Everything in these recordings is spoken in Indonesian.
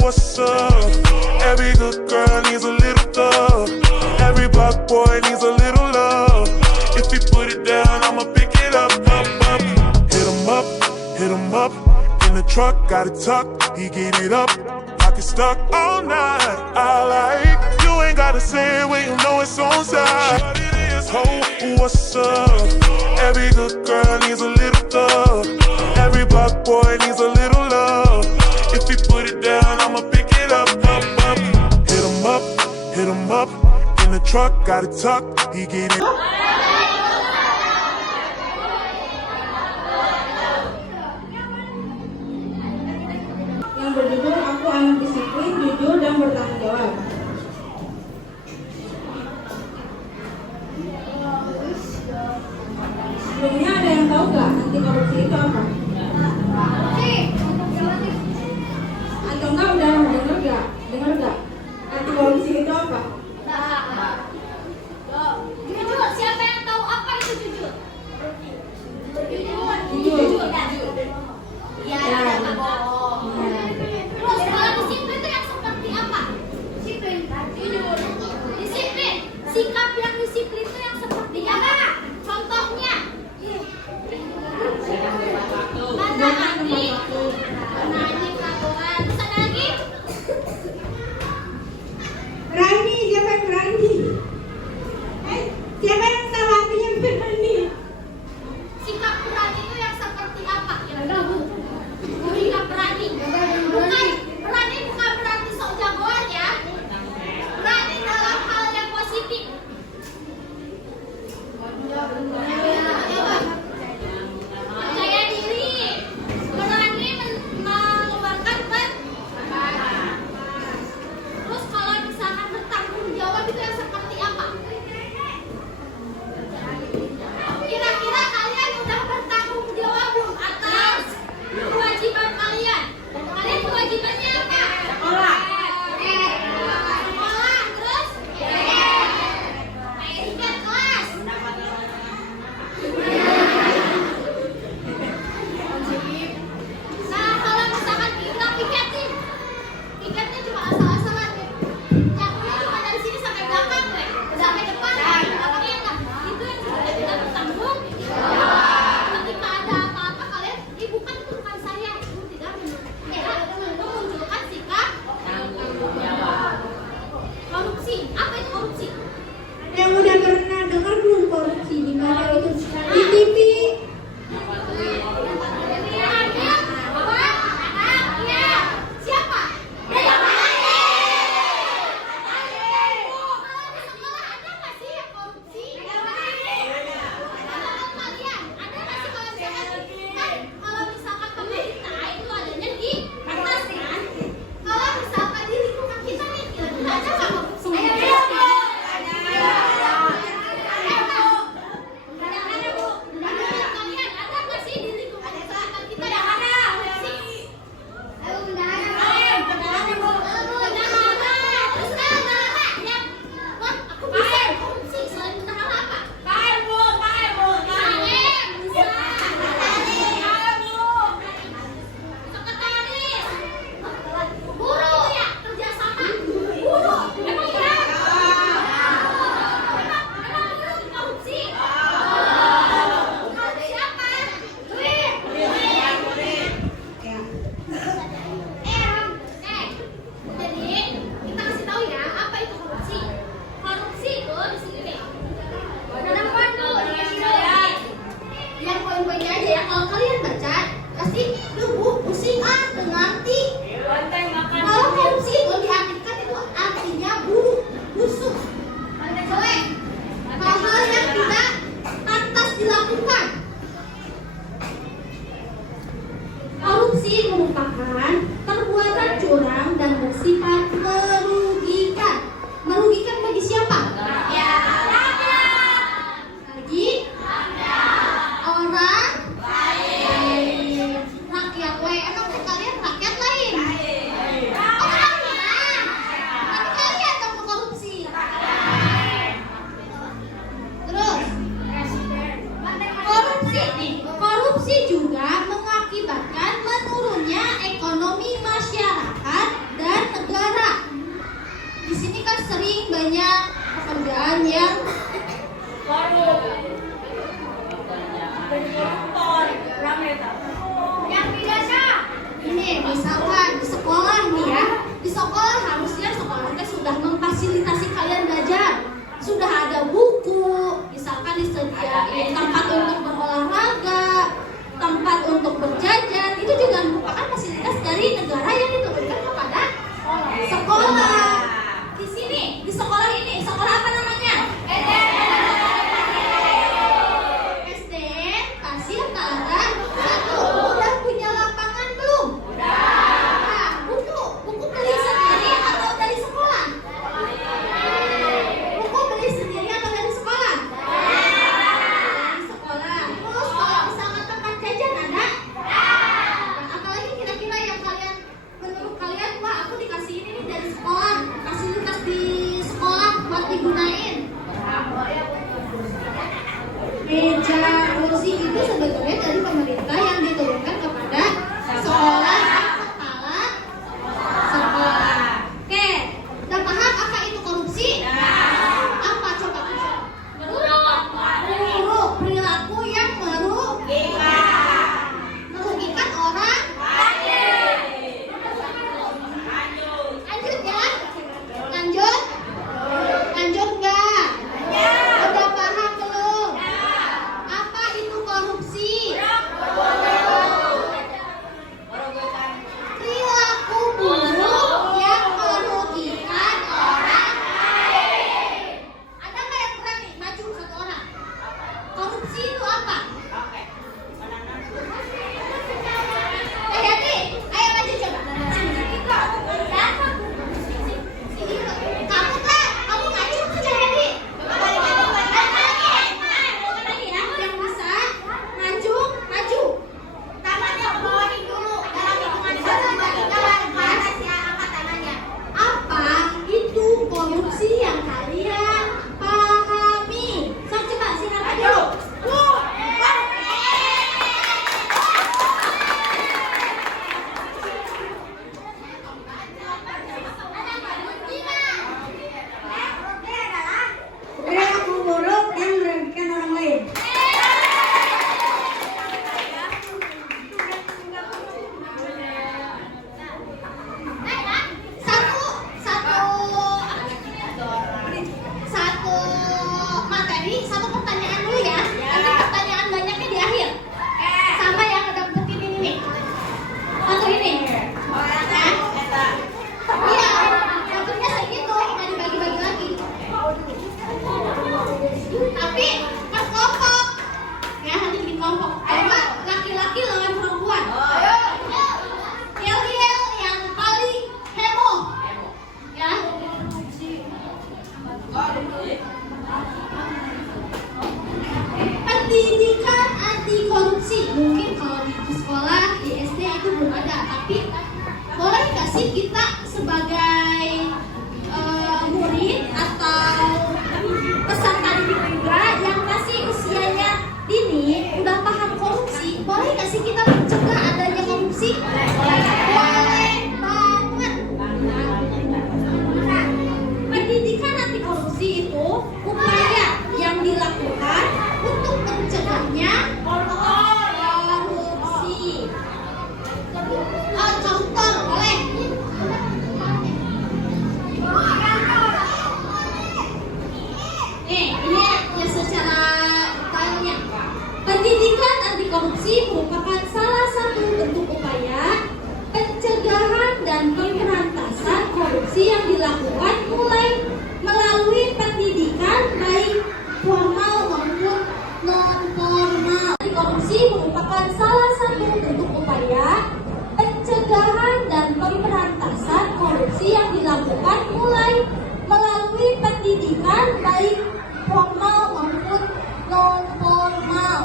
what's up? Every good girl needs a little thug. Every black boy needs a little love. If he put it down, I'ma pick it up, up, up. Hit him up. In the truck, got it tucked. He get it up. Pocket stuck all night. I like. You ain't gotta say it when you know it's on side. But it is, ho, what's up? Every good girl needs a little thug. Every black boy needs a little love. If he put it down, I'ma pick it up, up, up. Hit him up. In the truck, got it tucked. He get it. Yang berjudul Aku Anak Disiplin, Jujur dan Bertanggung Jawab. Sebelumnya ada yang tahu nggak anti korupsi itu apa? Atau enggak udah dengar nggak? Anti korupsi itu apa? Jujur, siapa yang tahu? korupsi kita sebagai murid atau peserta didik juga yang masih usianya dini udah paham korupsi, boleh nggak sih kita mencegah adanya korupsi? Boleh banget. Pendidikan anti korupsi itu upaya yang dilakukan untuk mencegahnya korupsi. Contoh boleh. Nih, ini yang secara detailnya. Pendidikan anti korupsi merupakan salah satu bentuk upaya pencegahan dan pemberantasan korupsi yang dilakukan mulai melalui pendidikan baik formal maupun non formal. Anti korupsi merupakan salah satu bentuk upaya pencegahan dan pemberantasan korupsi yang dilakukan mulai melalui pendidikan baik formal maupun non formal.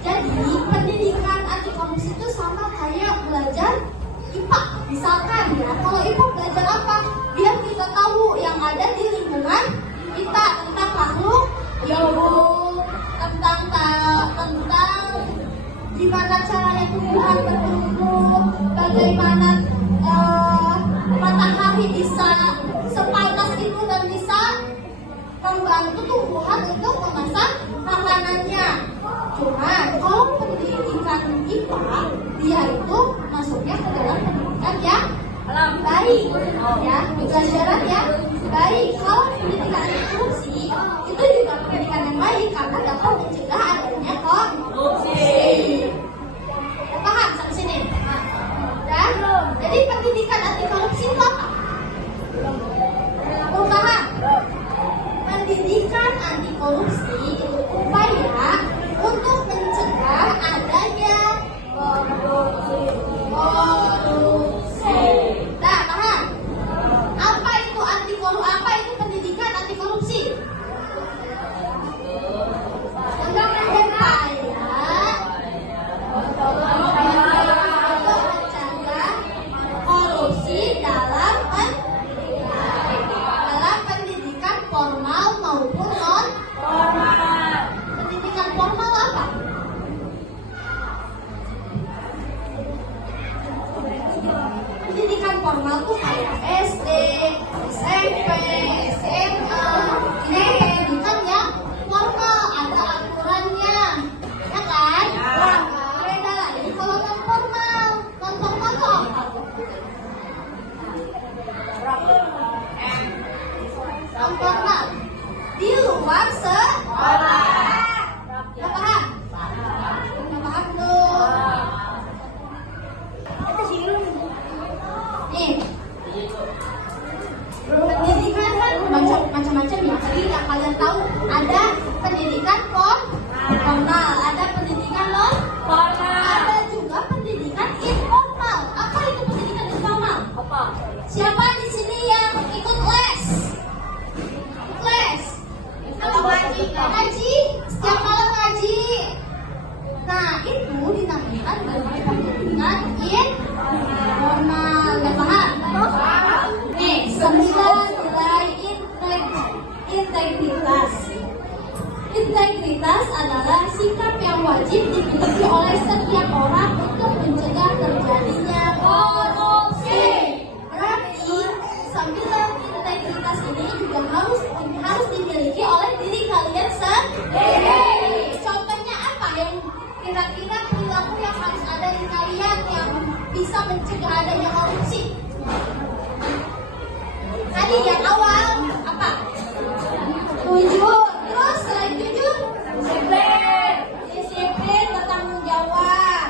Jadi pendidikan anti korupsi itu sama kayak belajar IPA. Misalkan ya, kalau IPA belajar apa? Biar kita tahu yang ada di lingkungan kita tentang makhluk hidup, tentang gimana caranya tumbuhan bertumbuh, bagaimana matahari bisa sepanas itu dan bisa membantu tumbuhan untuk memasak makanannya. Cuman kalau pendidikan IPA, dia itu masuknya ke dalam pendidikan yang baik, ya, pelajaran yang baik. Kalau pendidikan anti korupsi itu juga pendidikan yang baik karena dapat mencegah adanya korupsi. Paham sampai sini? Ya? Jadi pendidikan anti korupsi itu apa? Belum paham? Pendidikan anti korupsi itu upaya untuk mencegah adanya korupsi. Nah, paham? Apa itu anti korupsi? Apa itu pendidikan anti korupsi? Untuk mencegah korupsi dalam pendidikan formal maupun non formal. Pendidikan formal apa? Pendidikan formal tuh kayak SD, SMP, SMA. Ini pendidikan yang formal, ada aturannya, ya kan? Beda lagi kalau non formal. Non formal tuh apa? Non formal di luar sekolah. Nggak paham? Nggak paham tuh. Nih, pendidikan kan macam-macam ya. Tadi yang kalian tahu ada pendidikan formal, ada pendidikan non formal, ada juga pendidikan informal. Apa itu pendidikan informal? Apa? Siapa di sini yang ikut les? Les? Ngaji? Setiap malam ngaji. Nah, itu dinamakan pendidikan informal. Nggak paham? Nih, 9 nilai integritas. Integritas adalah sikap yang wajib dimiliki oleh setiap orang untuk mencegah terjadinya korupsi. Berarti 9 integritas ini juga harus dimiliki oleh diri kalian sendiri. Contohnya apa yang kira-kira perilaku yang harus ada di kalian yang bisa mencegah adanya korupsi? Tadi yang awal apa? Jujur. Terus selain jujur, disiplin, bertanggung jawab.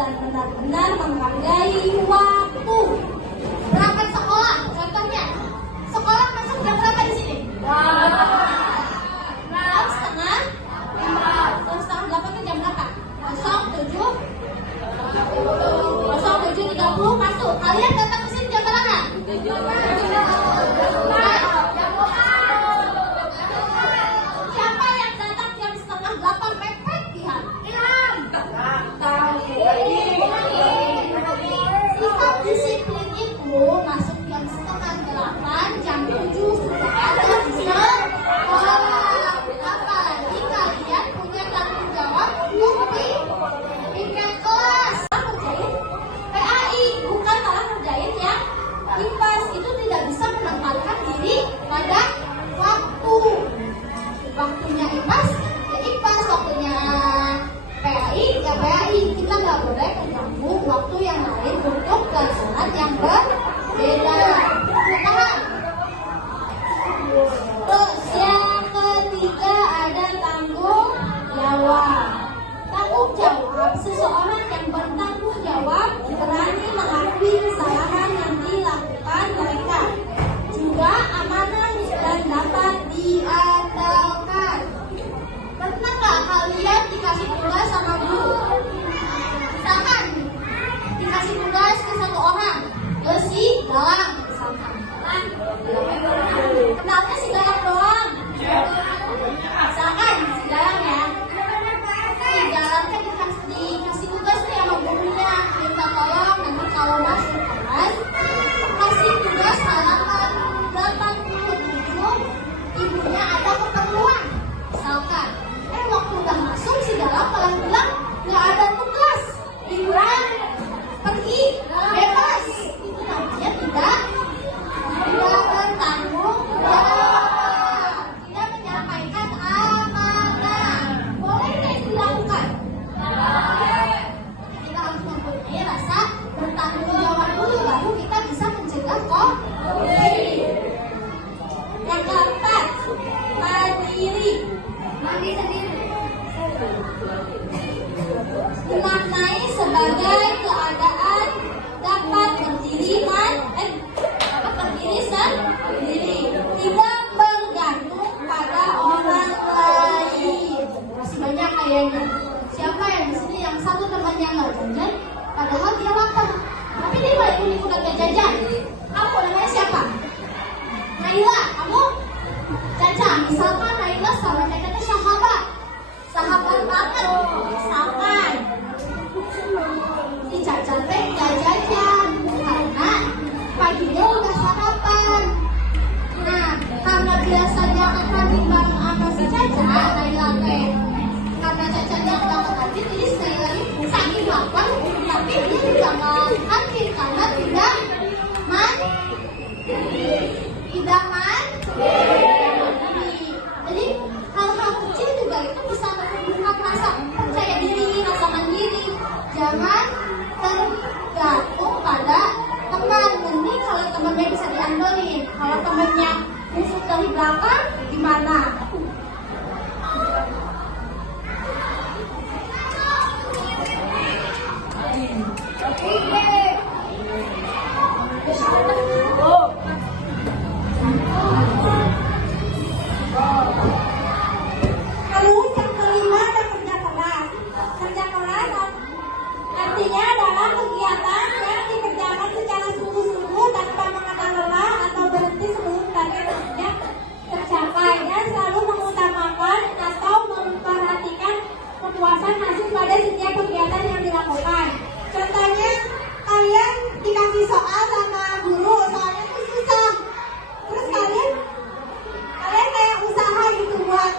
dan benar-benar menghargai waktu. Berangkat sekolah, contohnya sekolah masuk jam berapa di sini? Jam setengah 8 itu jam berapa? 07.30 masuk. Kalian datang ke sini jam berapa? Siapa yang datang jam setengah 8 mepet? Lihat. Sikap disiplin itu masuk jam setengah 8, jam 7 sudah ada di sekolah. Apalagi kalian punya tanggung jawab untuk piket kelas. Ngerjain PAI, bukan malah ngerjain yang IPAS. Itu tidak bisa menempatkan diri pada waktu. Waktunya IPAS, ya IPAS. Waktunya PAI, ya PAI. Kita nggak boleh mengganggu waktu yang lain untuk pelajaran yang berbeda. Paham? Terus yang ketiga ada tanggung jawab. Tanggung jawab, seseorang yang bertanggung jawab berani mengakui kesalahan yang dilakukan mereka. Juga amanah dan dapat diandalkan. Pernah nggak kalian dikasih tugas sama guru? Misalkan dikasih tugas ke satu orang, ke si Galang misalkan. Kenalnya si Galang doang. Misalkan si Galang ya. Si Galang kan dikasih tugas nih sama gurunya, minta tolong nanti kalau masuk kelas kasih tugas halaman 87, ibunya ada keperluan. Misalkan, waktu udah masuk si Galang malah bilang nggak ada tugas, liburan, pergi, bebas. Itu namanya tidak bertanggung jawab, tidak menyampaikan amanah. Boleh nggak itu dilakukan? Kita harus mempunyai rasa bertanggung jawab dulu, baru kita bisa mencegah korupsi. Yang keempat, mandiri. Mandiri sendiri dimaknai sebagai keadaan dapat berdiri sendiri, tidak bergantung pada orang lain. Masih banyak kayaknya. Siapa yang di sini yang satu temannya nggak jajan, padahal dia lapar, tapi dia udah jajan. Kamu namanya siapa? Naila, kamu? Caca, misalkan Naila sama Caca itu sahabat banget. Misalkan si Caca teh nggak jajan karena paginya udah sarapan. Nah, karena biasanya akan bareng sama si Caca, Naila teh karena Cacanya nggak ke kantin, jadi sekali lagi saking lapar, tapi dia juga nggak kantin karena tidak jadi hal-hal kecil juga itu bisa menumbuhkan rasa percaya diri, rasa mandiri. Jangan tergantung pada teman. Mending kalau temannya bisa diandelin. Kalau temannya musuh dari belakang, gimana? Lalu yang kelima ada kerja keras. Kerja keras artinya adalah kegiatan yang dikerjakan secara sungguh-sungguh tanpa mengenal lelah atau berhenti sebelum targetnya tercapai, dan selalu mengutamakan atau memperhatikan kepuasan hasil pada setiap kegiatan yang dilakukan. Contohnya, kalian dikasih soal sama guru, soalnya itu susah. Terus kalian kayak usaha gitu buat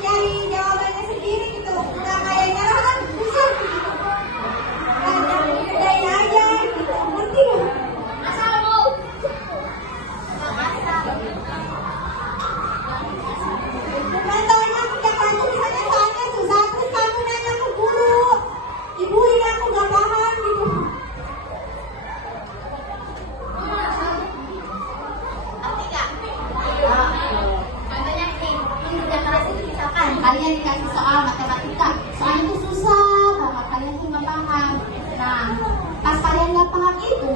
nyari jawabannya sendiri gitu. Udah kayak nyerah kan susah gitu. Kerjain aja gitu. Ngerti nggak? Asal bu. Contohnya dikasih soal matematika, soal itu susah banget, kalian tuh nggak paham. Nah, pas kalian nggak paham itu,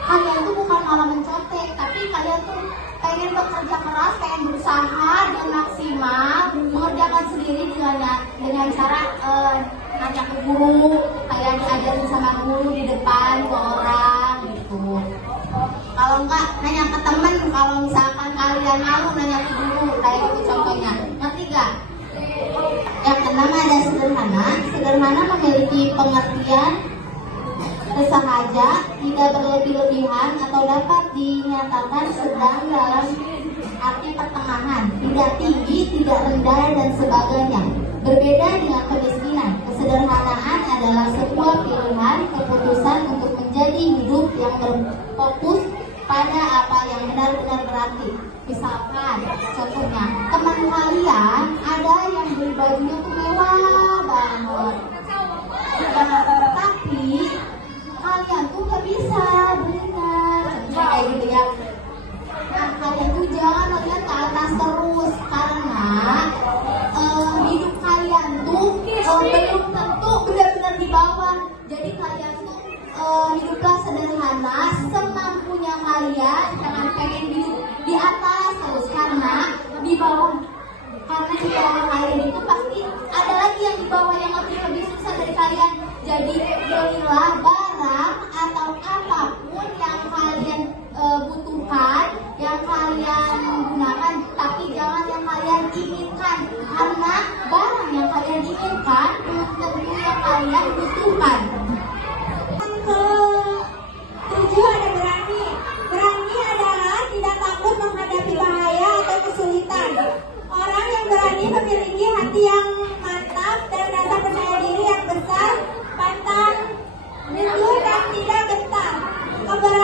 kalian tuh bukan malah mencontek, tapi kalian tuh pengen bekerja keras, pengen berusaha dengan maksimal, mengerjakan sendiri dengan cara nanya ke guru, kayak diajarin sama guru di depan ke orang gitu. Kalau enggak nanya ke temen, kalau misalkan kalian malu nanya ke guru, kayak gitu contohnya. Ngerti gak? Yang keenam ada sederhana. Sederhana memiliki pengertian sesahaja, tidak berlebih-lebihan atau dapat dinyatakan sedang dalam arti pertengahan, tidak tinggi, tidak rendah dan sebagainya. Berbeda dengan kemiskinan, kesederhanaan adalah sebuah pilihan keputusan untuk menjadi hidup yang berfokus pada apa yang benar-benar berarti. Misalkan, contohnya, teman kalian ada yang beli bajunya tuh mewah banget, tapi kalian tuh gak bisa belinya, contohnya kayak gitu ya. Nah, kalian tuh jangan lihat ke atas terus, karena hidup kalian tuh belum tentu benar-benar di bawah. Jadi kalian tuh hiduplah sederhana semampunya kalian, jangan pengen hidup di atas terus, karena di bawah kalian itu pasti ada lagi yang di bawah yang lebih susah dari kalian. Jadi belilah barang atau apapun yang kalian butuhkan, yang kalian gunakan, tapi jangan yang kalian inginkan, karena barang yang kalian inginkan belum tentu yang kalian butuhkan. Ketujuh ada berani. Berani adalah tidak takut menghadapi bahaya atau kesulitan. Orang yang berani memiliki hati yang mantap dan rasa percaya diri yang besar, pantang, jujur dan tidak gentar. Keberanian